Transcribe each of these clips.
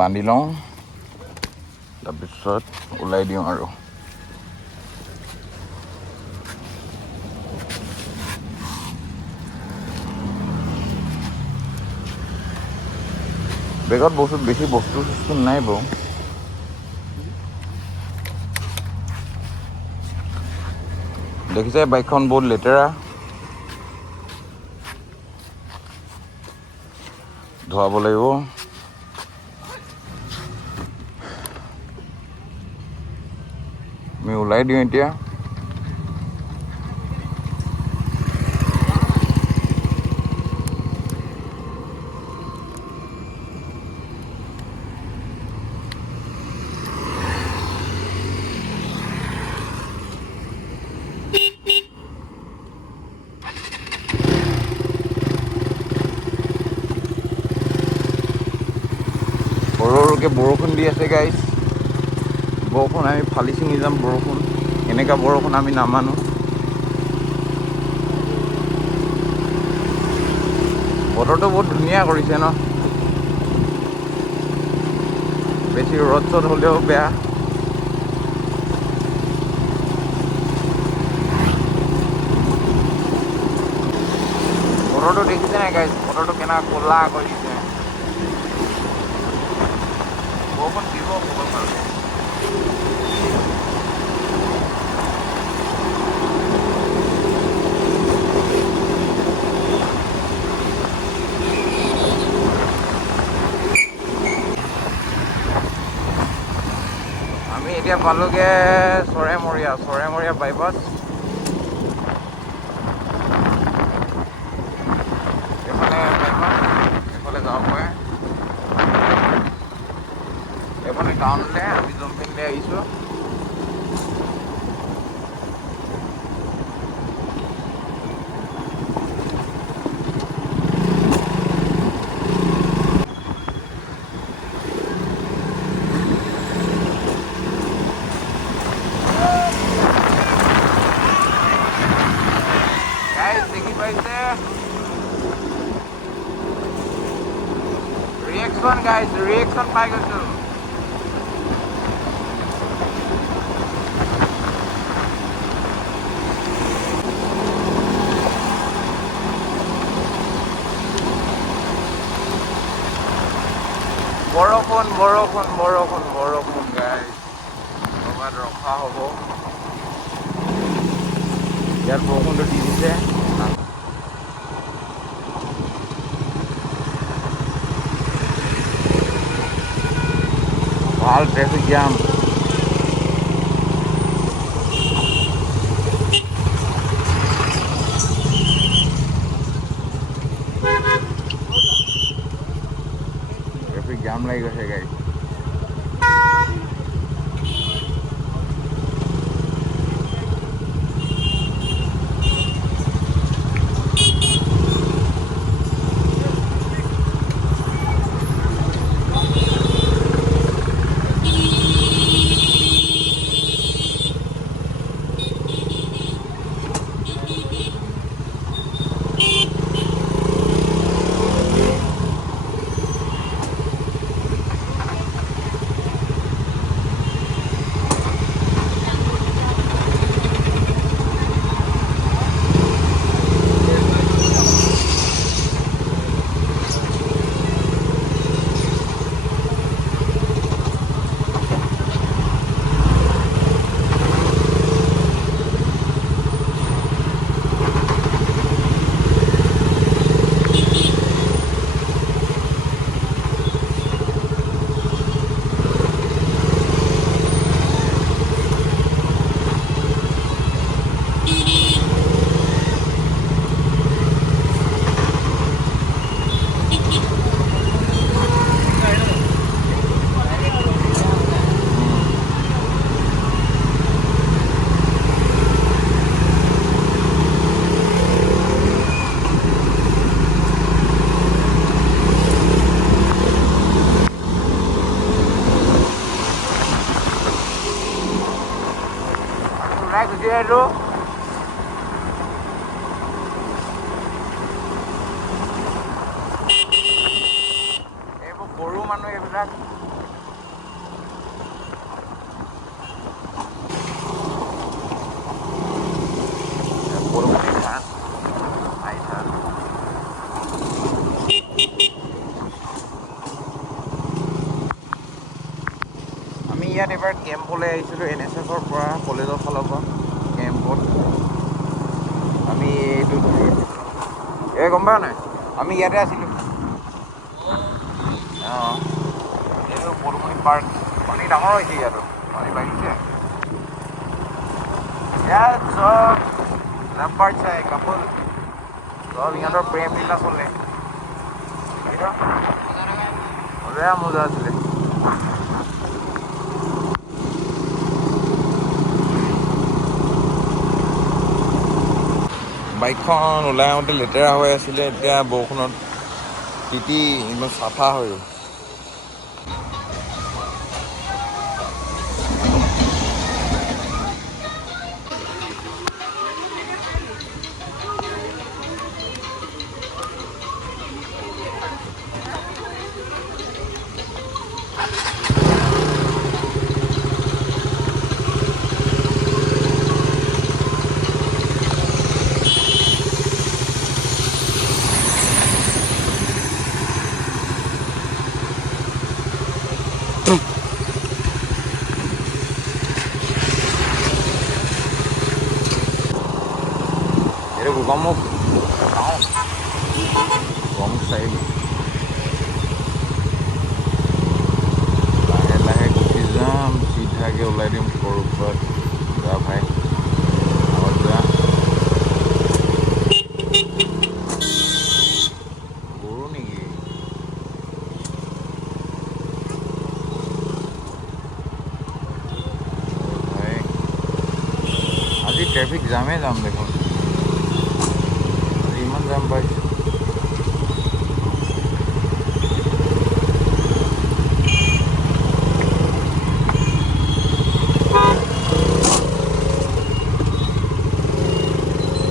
বান্ধি লওঁ তাৰপিছত ওলাই দিওঁ আৰু বেগত বেছি বস্তু নাই বাৰু দেখিছে বাইকখন বহুত লেতেৰা ধোৱাব লাগিব আমি ওলাই দিওঁ এতিয়া সৰুকে বৰষুণ দি আছে গাইছ বৰষুণ আমি ফালি ছিঙি যাম বৰষুণ এনেকুৱা বৰষুণ আমি নামানো বতৰটো বহুত ধুনীয়া কৰিছে ন বেছি ৰ'দ চদ হ'লেও বেয়া বতৰটো দেখিছে নাই গাইছ বতৰটো কেনেকুৱা ক'লা কৰিছে বৰষুণ দিব ক'ব পাৰোঁ আমি এতিয়া পালোগে চৰাইমৰীয়া বাইপাছ এইফালে যাব পাৰে এইফালে টাউনলৈ আমি জম্পিংলৈ আহিছোঁ দেখি পাইছে ৰিয়েকশ্যন পাই গৈছোঁ বৰষুণ গাইজ ক'ৰবাত ৰখা হ'ব ইয়াত বৰষুণটো দি দিছে ভাল ট্ৰেফিক জাম লাগি গৈছে গাড়ী Guerrero. Guru manu ইয়াত এবাৰ কেম্পলৈ আহিছিলোঁ NSSৰ পৰা, কলেজৰ ফালৰ পৰা কেম্পত। আমি এইটো গম পাওঁ নাই, আমি ইয়াতে আছিলোঁ। অঁ, এইটো পদুমণি পাৰ্ক। পানী ডাঙৰ হৈছে ইয়াতো, পানী বাঢ়িছে। ইয়াত চব লাভবাৰ্ড চাই কাপোৰ, চব ইহঁতৰ প্ৰেম লীলা চলে। মজা আছিলে। বাইকখন ওলাই আহোঁতে লেতেৰা হৈ আছিলে, এতিয়া বৰষুণত তিতি একদম চাফা হৈ গ'ল। এইটো গোগামুখ টাউন, গোগামুখ চাৰিআলি। লাহে লাহে গুচি যাম, চিধাকৈ ওলাই দিম ক'ৰবাত। যা ভাই, আগত যা। গৰু নেকি? ভাই আজি ট্ৰেফিক জামেই যাম দেখোন, আজি ইমান জাম পাইছোঁ।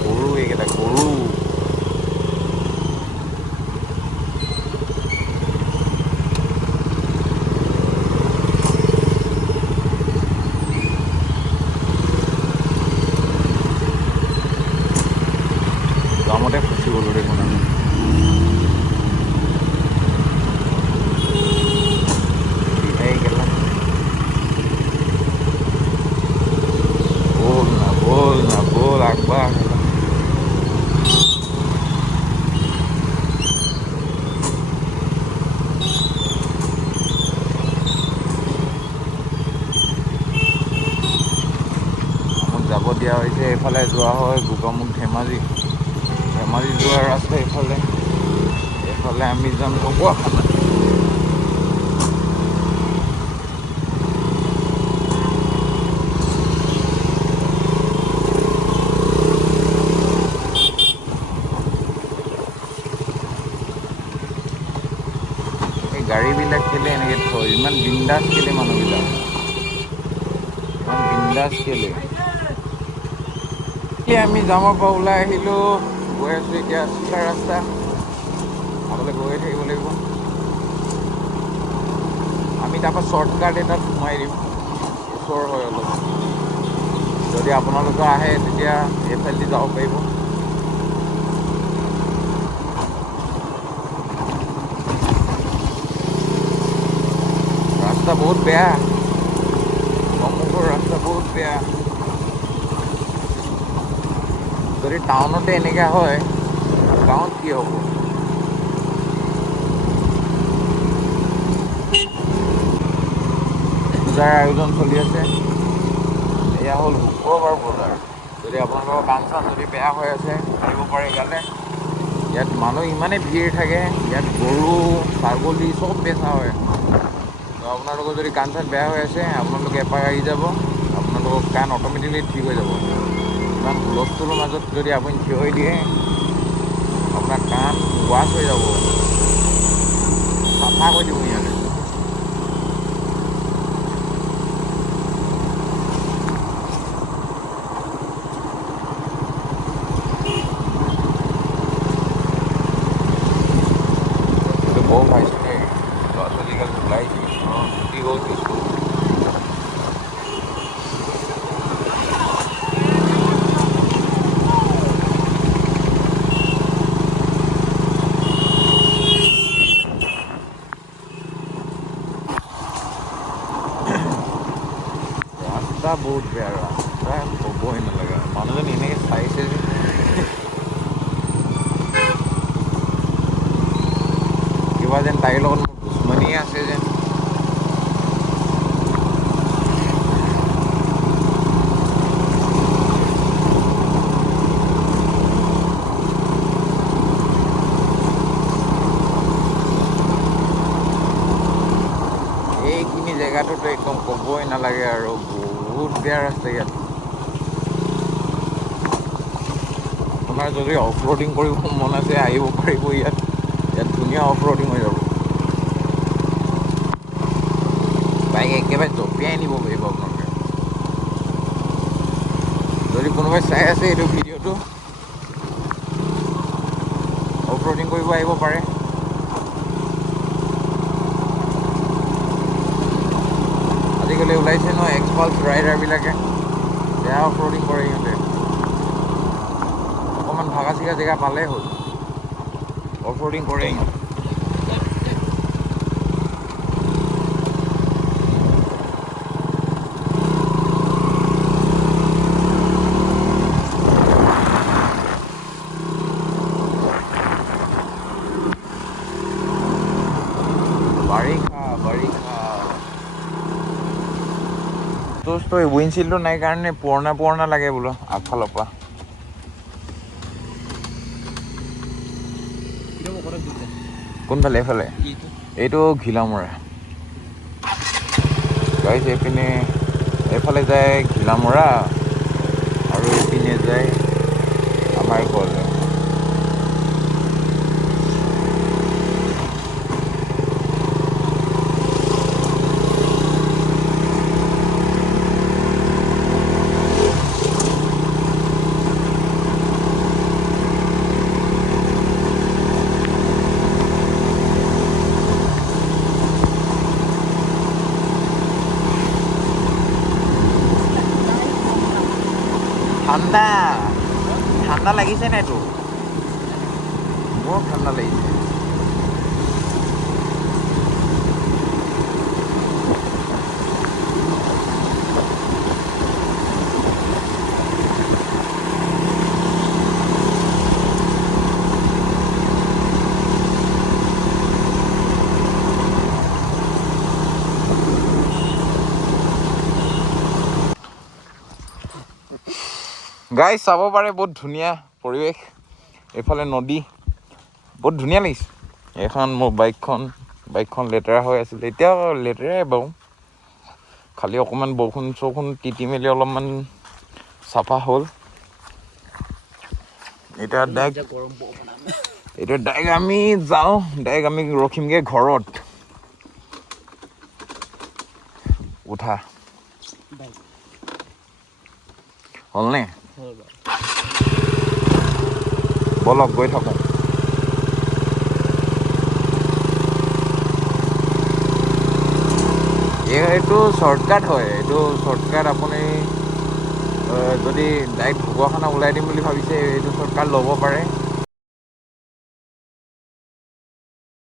গৰু এইকেইটা গৰু। জামতে ফচি গ'লোঁ দেখোন আমি। এইকেইটা বল না বল আগবাঢ়। আমাক যাব দিয়া হৈছে, এইফালে যোৱা হয় গোগামুখ ধেমাজি যোৱাৰ ৰাস্তা এইফালে। এইফালে আমি যাম ঢকুৱাখানা। এই গাড়ীবিলাক কেলে এনেকৈ থয়, ইমান বিন্দাছ কেলে মানুহবিলাক, ইমান বিন্দাছ কেলে? আমি জামৰ পৰা ওলাই আহিলোঁ, গৈ আছোঁ এতিয়া চিধা ৰাস্তা, আগলৈ গৈ থাকিব লাগিব। আমি তাৰপৰা শ্বৰ্টকাট এটাত সোমাই দিম, ওচৰ হয় অলপ। যদি আপোনালোকে আহে তেতিয়া এইফালেদি যাব পাৰিব। ৰাস্তা বহুত বেয়া, গমুখৰ ৰাস্তা বহুত বেয়া। যদি টাউনতে এনেকৈ হয়, গাঁৱত কি হ'ব? পূজাৰ আয়োজন চলি আছে। এয়া হ'ল শুক্ৰবাৰ বজাৰ। যদি আপোনালোকৰ কাণ চান যদি বেয়া হৈ আছে, আহিব পাৰে ইয়ালৈ। ইয়াত মানুহ ইমানেই ভিৰ থাকে, ইয়াত গৰু ছাগলী চব বেচা হয়। তো আপোনালোকৰ যদি কাণ চান বেয়া হৈ আছে, আপোনালোকে এপাক আহি যাব, আপোনালোকৰ কাণ অট'মেটিকলি ঠিক হৈ যাব। ইমান হুলস্থুলৰ মাজত যদি আপুনি থিয় হৈ দিয়ে, আপোনাৰ কাণ ৱাছ হৈ যাব, চাফা কৰি দিব ইয়াতে। বহুত পাইছোঁ দেই, ল'ৰা ছোৱালীগাল ওলাইছে, ছুটি গ'ল স্কুল। ৰাস্তা বহুত বেয়া, ৰাস্তা ক'বই নালাগে। মানুহজন এনেকৈ চাইছে যে কিবা যেন তাইৰ লগত মোৰ দুশ্মনী আছে যেন। এইখিনি জেগাটোতো একদম ক'বই নালাগে আৰু বহুত বেয়া ৰাস্তা ইয়াত। আপোনাৰ যদি অফ ৰোডিং কৰিব মন আছে আহিব পাৰিব ইয়াত। ইয়াত ধুনীয়া অফ ৰোডিং হৈ যাব। বাইক একেবাৰে জঁপিয়াই নিব পাৰিব আপোনালোকে। যদি কোনোবাই চাই আছে এইটো ভিডিঅ'টো, অফ ৰোডিং কৰিব আহিব পাৰে। আজিকালি ওলাইছে ন এক্সপালছ ৰাইডাৰবিলাকে, বেয়া অফ ৰোডিং কৰে সিহঁতে। অকণমান ভাগা চিগা জেগা পালেই হ'ল, অফ ৰোডিং কৰে সিহঁতে। বাৰিষা তো উইণ্ডশ্বিল্ডটো নাই কাৰণে পুৰণা লাগে বোলো আগফালৰ পৰা। কোনফালে? এইফালে এইটো ঘিলামৰা গাইছ। এইপিনে এইফালে যায় ঘিলামৰা আৰু এইপিনে যায় আমাৰ ঘৰলৈ। ঠাণ্ডা লাগিছে নাই তোৰ? বৰ ঠাণ্ডা লাগিছে। গাইজ চাব পাৰে, বহুত ধুনীয়া পৰিৱেশ। এইফালে নদী, বহুত ধুনীয়া লাগিছে। এইখন মোৰ বাইকখন লেতেৰা হৈ আছিলে, এতিয়া লেতেৰাই বাৰু, খালি অকণমান বৰষুণ তিতি মেলি অলপমান চাফা হ'ল। এতিয়া ডাইৰেক্ট আমি যাওঁ, ডাইৰেক্ট আমি ৰখিমগৈ ঘৰত। উঠা হ'লনে? বলক গৈ থাকোঁ। এইটো শ্বৰ্টকাট হয়, এইটো শ্বৰ্টকাট। আপুনি যদি ডাইৰেক্ট ঢকুৱাখানা ওলাই দিম বুলি ভাবিছে, এইটো শ্বৰ্টকাট ল'ব পাৰে।